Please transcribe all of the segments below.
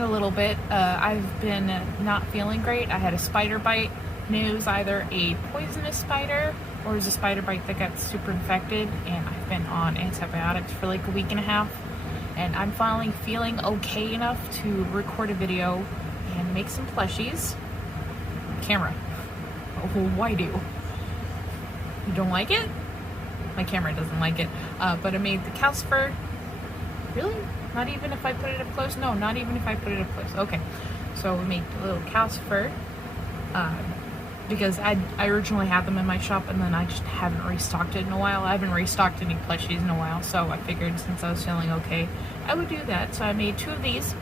been a little bit. I've been not feeling great. I had a spider bite, and it was either a poisonous spider or it was a spider bite that got super infected, and I've been on antibiotics for like a week and a half, and I'm finally feeling okay enough to record a video and make some plushies. Camera. Oh, why do? You don't like it? My camera doesn't like it. But I made the Calcifer. Really? Not even if I put it up close? No, not even if I put it up close. Okay. So we made the little Calcifer. Because I originally had them in my shop and then I just haven't restocked it in a while. I haven't restocked any plushies in a while. So I figured since I was feeling okay, I would do that. So I made 2 of these.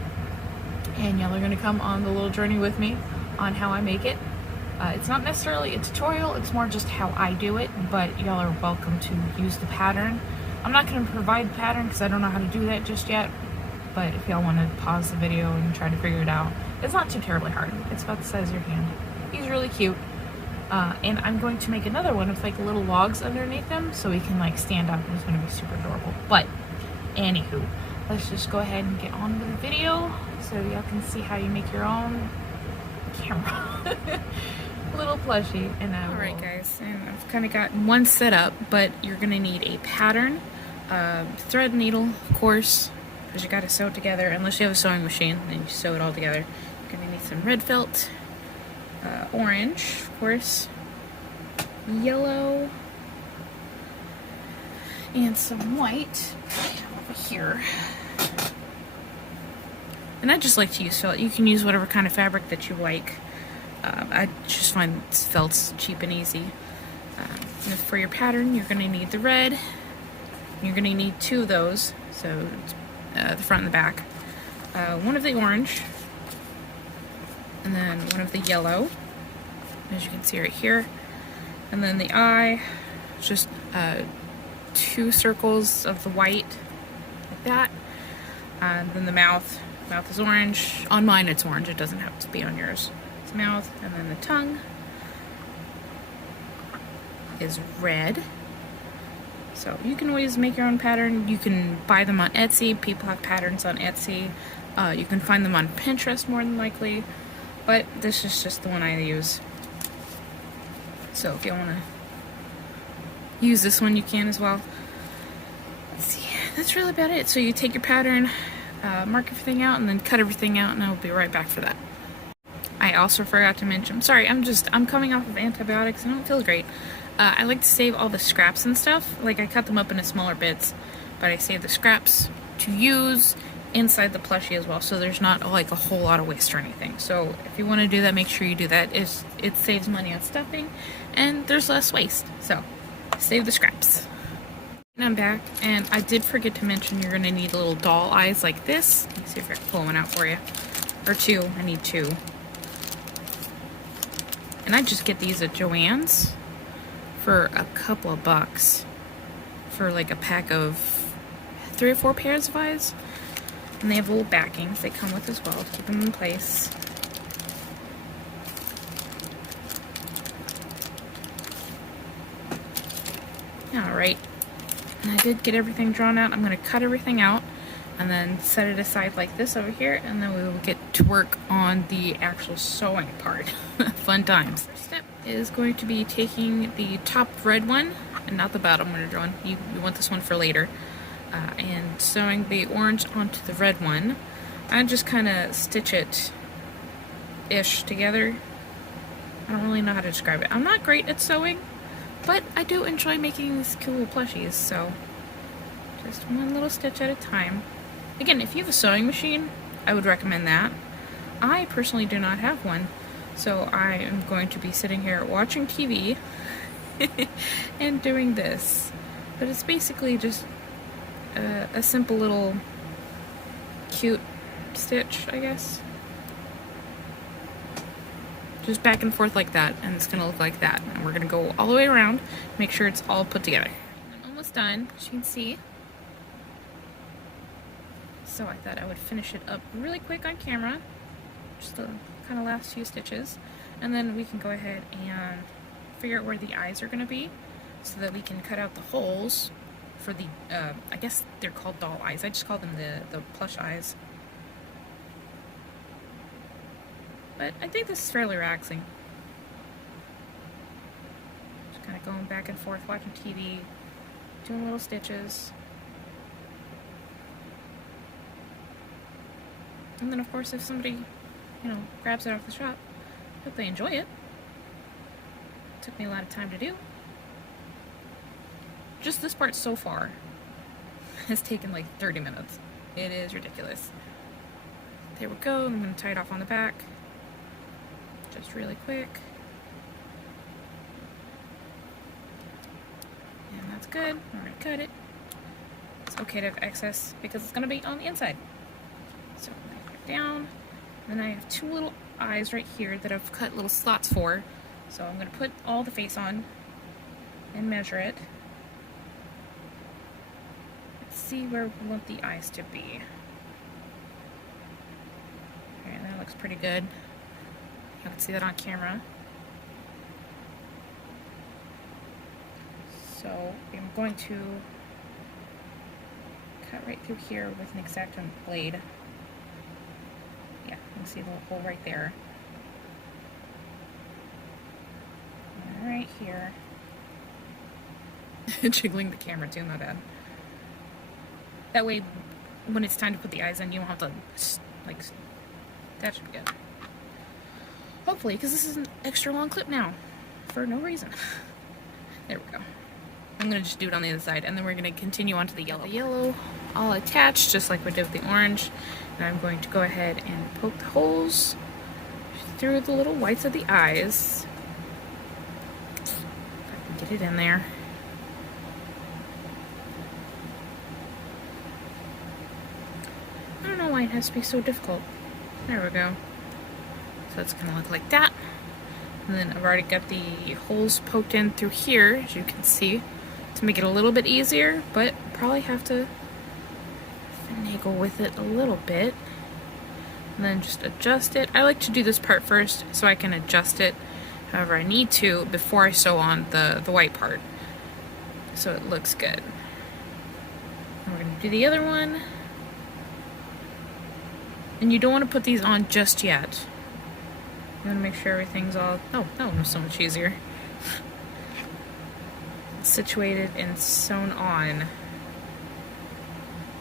And y'all are going to come on the little journey with me on how I make it. It's not necessarily a tutorial, it's more just how I do it, but y'all are welcome to use the pattern. I'm not going to provide the pattern because I don't know how to do that just yet, but if y'all want to pause the video and try to figure it out, it's not too terribly hard. It's about the size of your hand. He's really cute. And I'm going to make another one with like little logs underneath them so he can like stand up and it's going to be super adorable. But anywho, let's just go ahead and get on with the video so y'all can see how you make your own camera. Little plushie. And alright guys, and I've kind of gotten one set up, but you're going to need a pattern, thread, needle, of course, because you got to sew it together. Unless you have a sewing machine, then you sew it all together. You're going to need some red felt, orange, of course, yellow, and some white over here. And I just like to use felt. You can use whatever kind of fabric that you like. I just find felt's cheap and easy. And for your pattern, you're going to need the red. You're going to need 2 of those, so the front and the back. One of the orange, and then one of the yellow, as you can see right here. And then the eye, just 2 circles of the white, like that. And then the mouth is orange. On mine it's orange, it doesn't have to be on yours. Mouth, and then the tongue is red. So you can always make your own pattern. You can buy them on Etsy. People have patterns on Etsy. You can find them on Pinterest more than likely, but this is just the one I use. So if you want to use this one, you can as well. Let's see, that's really about it. So you take your pattern, mark everything out, and then cut everything out, and I'll be right back for that. I also forgot to mention, sorry, I'm coming off of antibiotics and I don't feel great. I like to save all the scraps and stuff. Like I cut them up into smaller bits, but I save the scraps to use inside the plushie as well, so there's not like a whole lot of waste or anything. So if you want to do that, make sure you do that. It saves money on stuffing and there's less waste. So save the scraps. And I'm back, and I did forget to mention you're going to need little doll eyes like this. Let me see if I can pull one out for you. Or 2. I need 2. And I just get these at Joann's for a couple of bucks for like a pack of 3 or 4 pairs of eyes. And they have little backings they come with as well to keep them in place. Alright, and I did get everything drawn out. I'm going to cut everything out and then set it aside like this over here, and then we will get to work on the actual sewing part. Fun times. First step is going to be taking the top red one, and not the bottom one. You want this one for later, and sewing the orange onto the red one. I just kind of stitch it-ish together. I don't really know how to describe it. I'm not great at sewing, but I do enjoy making these cool plushies, so just one little stitch at a time. Again, if you have a sewing machine, I would recommend that. I personally do not have one, so I am going to be sitting here watching TV and doing this. But it's basically just a simple little cute stitch, I guess. Just back and forth like that, and it's going to look like that. And we're going to go all the way around, make sure it's all put together. I'm almost done, as you can see. So I thought I would finish it up really quick on camera, just the kind of last few stitches, and then we can go ahead and figure out where the eyes are going to be so that we can cut out the holes for the, I guess they're called doll eyes. I just call them the plush eyes. But I think this is fairly relaxing. Just kind of going back and forth, watching TV, doing little stitches. And then of course if somebody, you know, grabs it off the shop, I hope they enjoy it. It took me a lot of time to do. Just this part so far has taken like 30 minutes. It is ridiculous. There we go. I'm going to tie it off on the back. Just really quick. And that's good. I'm going to cut it. It's okay to have excess because it's going to be on the inside. So I'm going to put it down. And then I have 2 little eyes right here that I've cut little slots for. So I'm going to put all the face on and measure it. Let's see where we want the eyes to be. Alright, that looks pretty good. You can see that on camera. So I'm going to cut right through here with an X-Acto blade. Yeah, you can see the hole right there. And right here. Jiggling the camera too, my bad. That way, when it's time to put the eyes in, you don't have to, like, that should be good. Hopefully, because this is an extra long clip now, for no reason. There we go. I'm going to just do it on the other side, and then we're going to continue on to the yellow. The yellow, all attached, just like we did with the orange. And I'm going to go ahead and poke the holes through the little whites of the eyes. If I can get it in there. I don't know why it has to be so difficult. There we go. So it's going to look like that. And then I've already got the holes poked in through here, as you can see, to make it a little bit easier, but probably have to finagle with it a little bit. And then just adjust it. I like to do this part first so I can adjust it however I need to before I sew on the white part. So it looks good. And we're going to do the other one. And you don't want to put these on just yet. You want to make sure everything's all... Oh, that one was so much easier. Situated and sewn on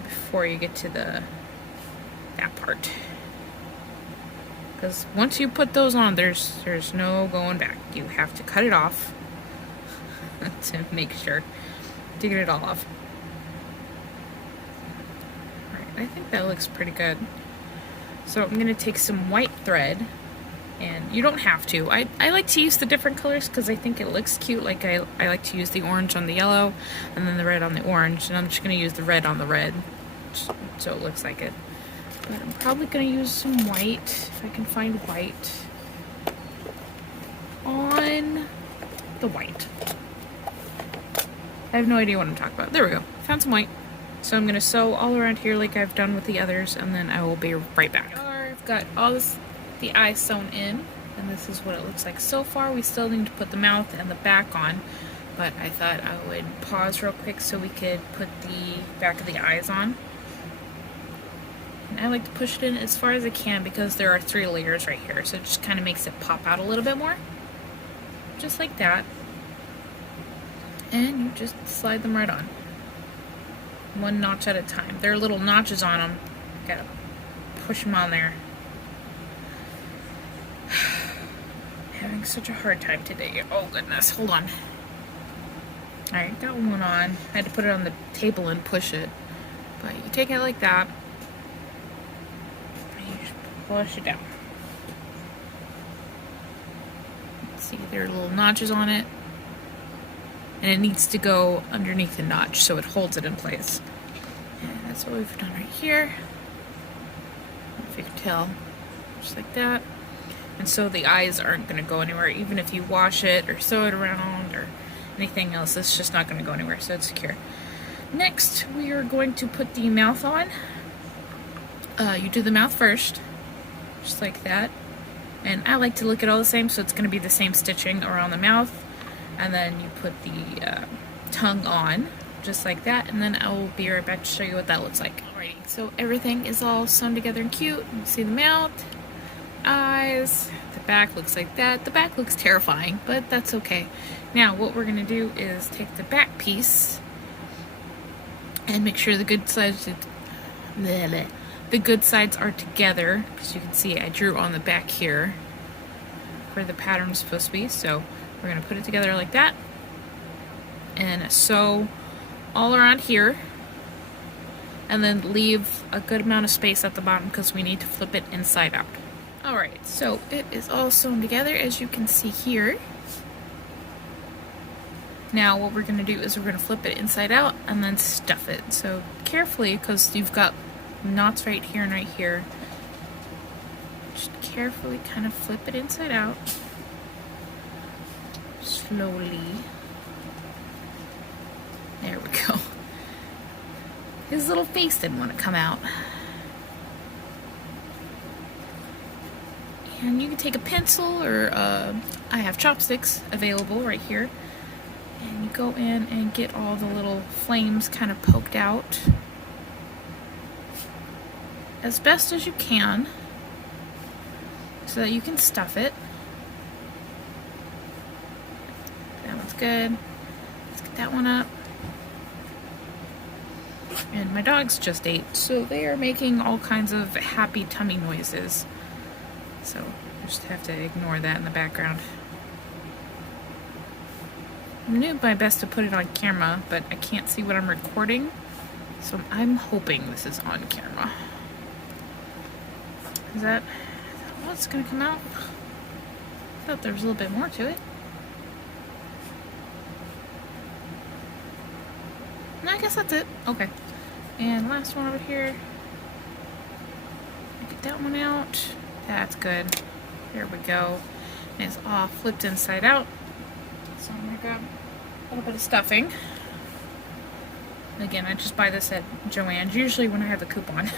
before you get to that part. Because once you put those on, there's no going back. You have to cut it off to make sure to get it all off. Alright, I think that looks pretty good. So I'm going to take some white thread, and you don't have to. I like to use the different colors because I think it looks cute. Like I like to use the orange on the yellow and then the red on the orange, and I'm just going to use the red on the red so it looks like it. But I'm probably going to use some white, if I can find white, on the white. I have no idea what I'm talking about. There we go. Found some white. So I'm going to sew all around here like I've done with the others, and then I will be right back. I've got all the eyes sewn in, and this is what it looks like so far. We still need to put the mouth and the back on, but I thought I would pause real quick so we could put the back of the eyes on. And I like to push it in as far as I can because there are 3 layers right here, so it just kind of makes it pop out a little bit more. Just like that. And you just slide them right on. 1 notch at a time. There are little notches on them. Gotta push them on there. Having such a hard time today. Oh goodness, hold on. Alright, got one on. I had to put it on the table and push it. But you take it like that. And you just push it down. See, there are little notches on it. And it needs to go underneath the notch so it holds it in place. And that's what we've done right here. If you can tell, just like that. And so the eyes aren't going to go anywhere, even if you wash it or sew it around or anything else. It's just not going to go anywhere, so it's secure. Next, we are going to put the mouth on. You do the mouth first, just like that. And I like to look at all the same, so it's going to be the same stitching around the mouth. And then you put the tongue on, just like that, and then I will be right back to show you what that looks like. Alrighty, so everything is all sewn together and cute. You can see the mouth. eyes. The back looks like that. The back looks terrifying, but that's okay. Now what we're gonna do is take the back piece and make sure the good sides are together, because you can see I drew on the back here where the pattern's supposed to be. So we're gonna put it together like that and sew all around here, and then leave a good amount of space at the bottom because we need to flip it inside out. Alright, so it is all sewn together, as you can see here. Now what we're going to do is we're going to flip it inside out and then stuff it. So carefully, because you've got knots right here and right here. Just carefully kind of flip it inside out. Slowly. There we go. His little face didn't want to come out. And you can take a pencil, or I have chopsticks available right here. And you go in and get all the little flames kind of poked out as best as you can, so that you can stuff it. That one's good. Let's get that one up. And my dogs just ate, so they are making all kinds of happy tummy noises. So I just have to ignore that in the background. I'm doing my best to put it on camera, but I can't see what I'm recording, so I'm hoping this is on camera. Is that what's gonna come out? I thought there was a little bit more to it. No, I guess that's it. Okay. And last one over here. Get that one out. That's good. There we go. And it's all flipped inside out. So I'm gonna grab a little bit of stuffing. Again, I just buy this at Joann's, usually when I have the coupon.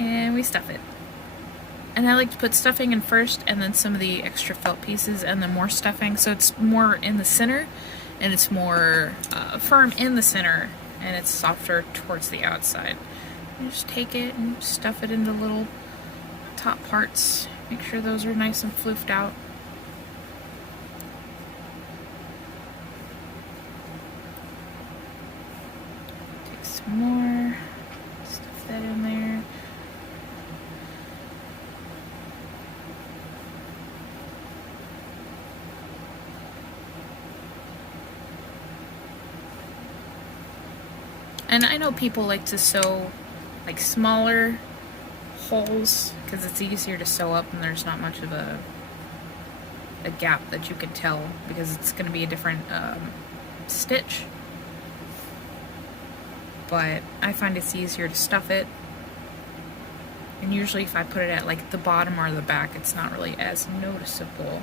And we stuff it. And I like to put stuffing in first, and then some of the extra felt pieces, and then more stuffing, so it's more in the center, and it's more firm in the center, and it's softer towards the outside. You just take it and stuff it into little top parts. Make sure those are nice and floofed out. Take some more, stuff that in there. And I know people like to sew like smaller holes because it's easier to sew up and there's not much of a gap that you can tell because it's going to be a different stitch. But I find it's easier to stuff it. And usually if I put it at like the bottom or the back, it's not really as noticeable.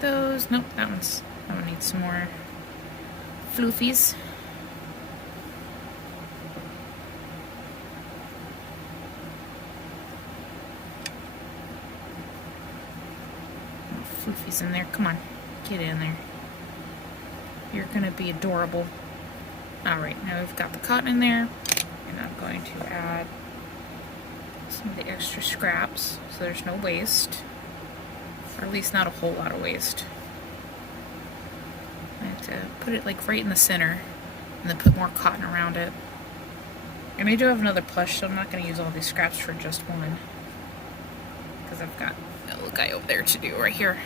Those. Nope, that one needs some more floofies. Floofies in there. Come on, get in there. You're gonna be adorable. Alright, now we've got the cotton in there, and I'm going to add some of the extra scraps so there's no waste. Or at least not a whole lot of waste. I have to put it like right in the center and then put more cotton around it. And I do have another plush, so I'm not going to use all these scraps for just one. Because I've got a little guy over there to do right here.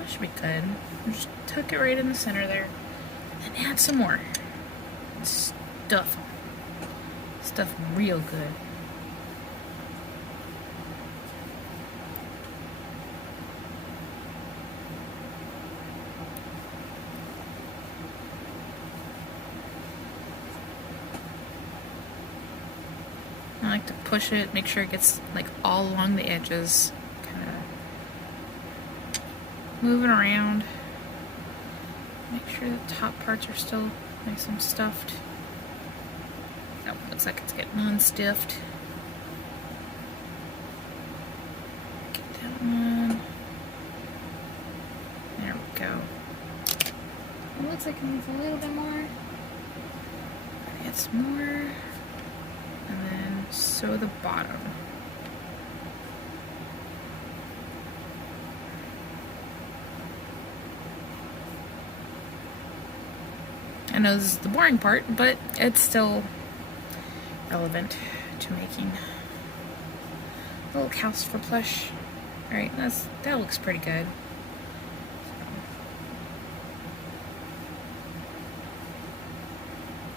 That should be good. Just tuck it right in the center there. And add some more. Stuff real good. I like to push it, make sure it gets like all along the edges, kind of moving around. Make sure the top parts are still nice and stuffed. Oh, looks like it's getting unstiffed. Get that one. sides. I can move a little bit more. Add some more. And then sew the bottom. I know this is the boring part, but it's still relevant to making a little Calcifer Plush. Alright, that looks pretty good.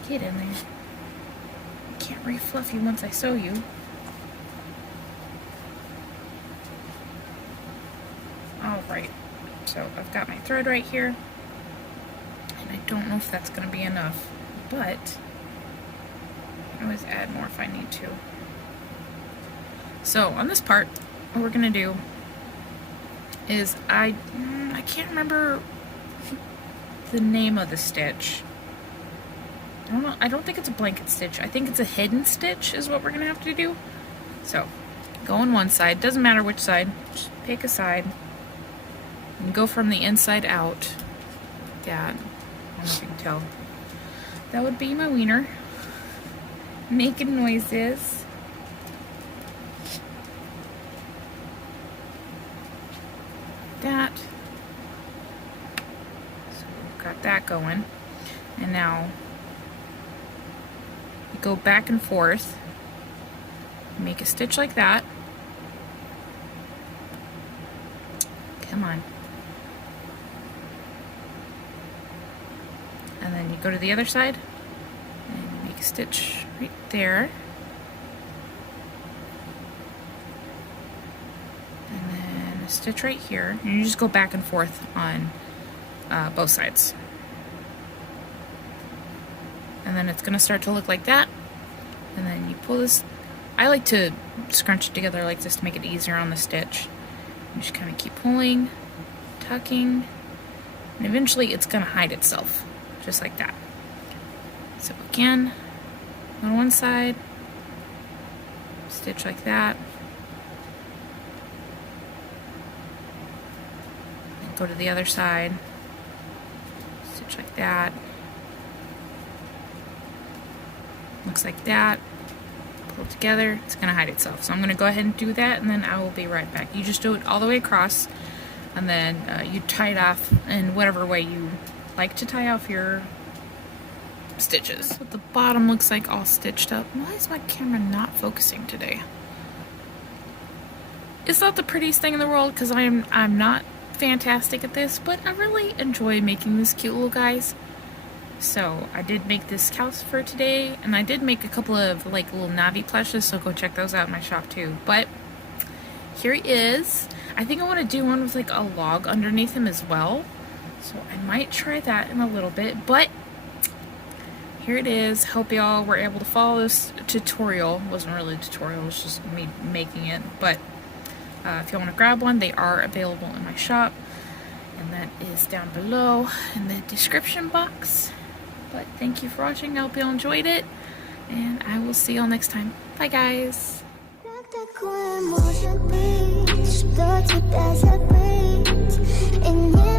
Get in there. I can't refluff you once I sew you. Alright, so I've got my thread right here. And I don't know if that's going to be enough, but I can always add more if I need to. So on this part, what we're going to do is I can't remember the name of the stitch. I don't think it's a blanket stitch. I think it's a hidden stitch is what we're going to have to do. So go on one side. Doesn't matter which side. Just pick a side and go from the inside out. That, I don't know if you can tell. That would be my wiener. Making noises. That. So we've got that going. And now you go back and forth. Make a stitch like that. Come on. And then you go to the other side and make a stitch right there. And then a stitch right here. And you just go back and forth on both sides. And then it's going to start to look like that. And then you pull this. I like to scrunch it together like this to make it easier on the stitch. You just kind of keep pulling, tucking, and eventually it's going to hide itself. Just like that. So again, on one side, stitch like that. And go to the other side, stitch like that. Looks like that. Pull it together, it's going to hide itself. So I'm going to go ahead and do that, and then I will be right back. You just do it all the way across, and then you tie it off in whatever way you like to tie off your stitches. That's what the bottom looks like, all stitched up. Why is my camera not focusing today? It's not the prettiest thing in the world because I'm not fantastic at this, but I really enjoy making these cute little guys. So I did make this Calcifer today, and I did make a couple of like little Navi plushes, so go check those out in my shop too. But here he is. I think I want to do one with like a log underneath him as well. So I might try that in a little bit, but here it is. Hope y'all were able to follow this tutorial. It wasn't really a tutorial, it was just me making it. But if you want to grab one, they are available in my shop. And that is down below in the description box. But thank you for watching. I hope y'all enjoyed it. And I will see y'all next time. Bye, guys. Что тебя забыть, и не